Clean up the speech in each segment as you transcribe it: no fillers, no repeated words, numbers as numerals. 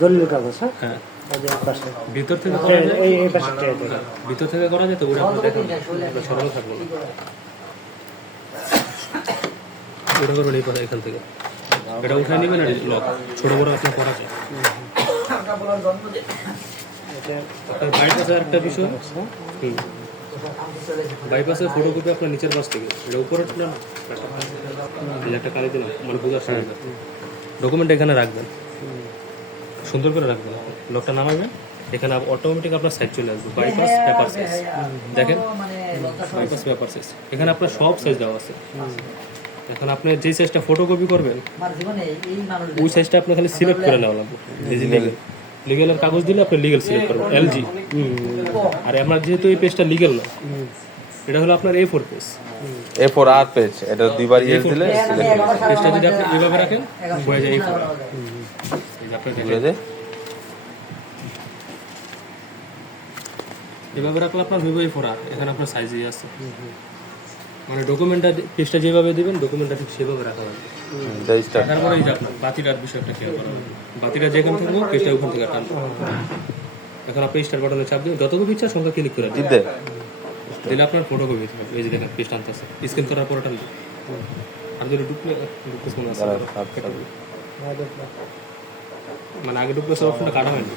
দলিলের কাগজ। হ্যাঁ, পাশে ভিতর থেকে করা যায়, এই পাশে ভিতর থেকে করা যায় তো ওটা আপনি দেখেন, সরল থাকবো না। ওটা করবেন এই পাশে, এখান থেকে এটা উঠাই নেবেন আর লক ছোট বড় আপনি করা যায়। আপনার বাইপাসে একটা বিষয়, বাইপাসে ফটোকপি আপনার নিচের পাশ থেকে, এটা উপরে তুলেন, একটা কালি দিলাম মানে বোঝার সময় ডকুমেন্ট এখানে রাখবেন, সুন্দর করে রাখবেন, লকটা নামাবেন, এখানে অটোমেটিক আপনার সাইজ চলে আসবে। বাইপাস পেপার সাইজ দেখেন, বাইপাস পেপার সাইজ এখানে আপনার সব সাইজ দেওয়া আছে। এখন আপনি যে সাইজটা ফটোকপি করবেন ওই সাইজটা আপনি খালি সিলেক্ট করে নেওয়া লাগবে। লিগেলের কাগজ দিলে আপনি লিগেল সিলেক্ট করবেন, এলজি। আর আমার যেহেতু এই পেজটা লিগেল না, এটা হলো আপনার A4 পেজ, A4 আর পেজ, এটা দুইবার ইউজ দিলে পেজটা যদি আপনি এভাবে রাখেন হয়ে যায় A4। এই যে আপনি দেখেন এভাবে রাখলে আপনার হইব A4 আর এখানে আপনার সাইজই আছে। মানে ডকুমেন্টটা পেজটা যেভাবে দিবেন ডকুমেন্টটা ঠিক সেভাবে রাখা হবে। তারপরে এই যে আপনার বাতিটার বিষয়টা খেয়াল করা হবে, বাতিটা যেখানে থাকবো পেজটা ওখান থেকে টানবো। এখন আপনি স্টার বাটনে চাপ দিন, যতটুকু ইচ্ছা সংখ্যা ক্লিক করে দিন, দিলে আপনার ফটো কপি হবে। এই যে দেখেন পেজ টানতেছে, স্ক্যান করার পরে টানবে। আর যদি ডুপ্লেস মনে আছে মানে আগে ডুপ্লেস অপশনটা কাটা হয়নি,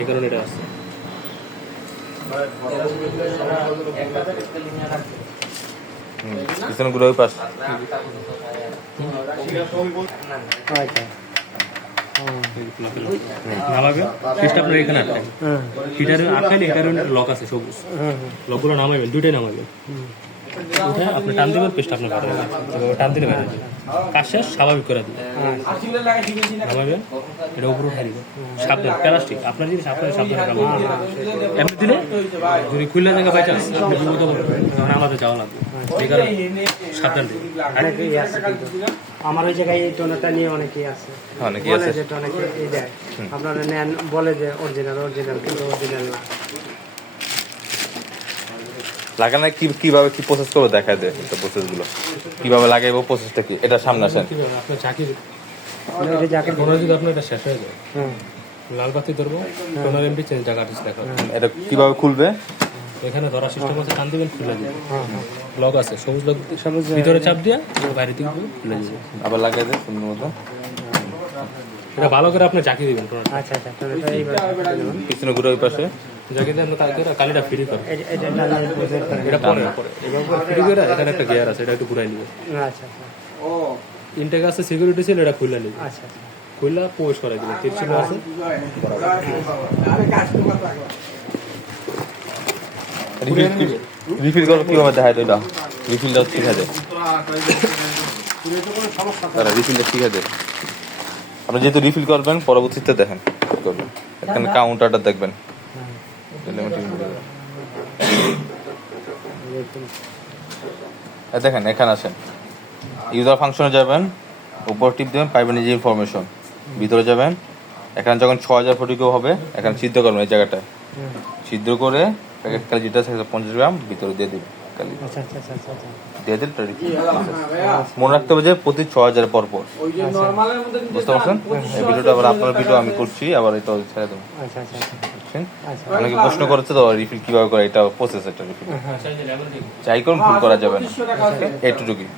এই কারণে এটা আসছে। পিছনে গুলো ওই পাশ নামাবেন, পেজটা আপনার এখানে আটকায়, হিটারে আটকাইলে হিটারে লক আছে সবুজ, লকগুলো নামাবেন, দুইটাই নামাবেন, উঠে আপনি টান দেবেন, পেজটা আপনার বাইরে যাবে, টান দিলে বাইরে যাবে। কাজ শেষ, স্বাভাবিক করে দিবেন, নামাবেন, এটা উপরে উঠাই দিবেন, সাবধান প্লাস্টিক আপনার জিনিস আপনার সাবধানে নামাবেন। এমনি দিলে যদি খুললা জায়গা বাই চান্স আপনি বিপদ করবেন, তখন আমাদের যাওয়া লাগবে, এই কারণে সাবধান দিবেন। আমার ওই জায়গায় এই টোনাটা নিয়ে অনেকেই আছে, যে টোনাকে এই দেয় আপনারা নেন, বলে যে অরিজিনাল অরিজিনাল, কিন্তু অরিজিনাল না। লাগানো কিভাবে কি প্রসেস করবো দেখা যায়, প্রসেস গুলো কিভাবে লাগাইবো, প্রসেসটা কি, এটা সামনে আসেন। আপনার চাকি যদি আপনার এটা শেষ হয়ে যায়, লাল বাতি ধরবো, টোনার এমপি চেঞ্জ জায়গা দেখা, এটা কিভাবে খুলবে, এখানে ধরা সিস্টেম আছে, টান দিবেন খুলে দিবেন, লক আছে সবুজ লক, ভিতরে চাপ দিয়ে বাইরে থেকে খুলে দিবেন, আবার লাগাই দেয় সুন্দর মতো। এটা ভালো করে আপনি চাকি দিবেন, আচ্ছা আচ্ছা, পিছনে ঘুরে ওই পাশে জাকি দিয়ে কালিটা ফ্রি করে, এটা পরে ফ্রি করে, এখানে একটা গিয়ার আছে, এটা একটু ঘুরাই নিবে। আচ্ছা আচ্ছা, ইনটেক আছে, সিকিউরিটি ছিল, এটা খুলে নিবে, আচ্ছা আচ্ছা, খুললা পোস্ট করে দিবে, তিরছিল আছে রিফিল করো কিভাবে দেখায়, এটা রিফিলটা শিখা যায়, রিফিলটা শিখা যায়। আপনি যেহেতু রিফিল করবেন পরবর্তীতে দেখেন করবেন, এখানে কাউন্টারটা দেখবেন, দেখেন এখানে আসেন, ইউজার ফাংশনে যাবেন, উপর টিপ দেবেন, পাইবেন এই যে ইনফরমেশন, ভিতরে যাবেন, এখানে যখন 6000 ফটিকও হবে এখানে ছিদ্র করবেন, এই জায়গাটায় ছিদ্র করে প্যাকেট কালি যেটা 50 গ্রাম ভিতরে দিয়ে দিবেন, কালি দিয়ে দিন। মনে রাখতে হবে যে প্রতি 6000 পর পর, বুঝতে পারছেন? এই ভিডিওটা আবার আপনার ভিডিও আমি করছি, আবার এটা ছেড়ে দেবো। অনেকে প্রশ্ন করেছে তো রিফিল কিভাবে করে, এটা প্রসেস, এটা রিফিল চাই করুন, ভুল করা যাবে না, এইটুকুই।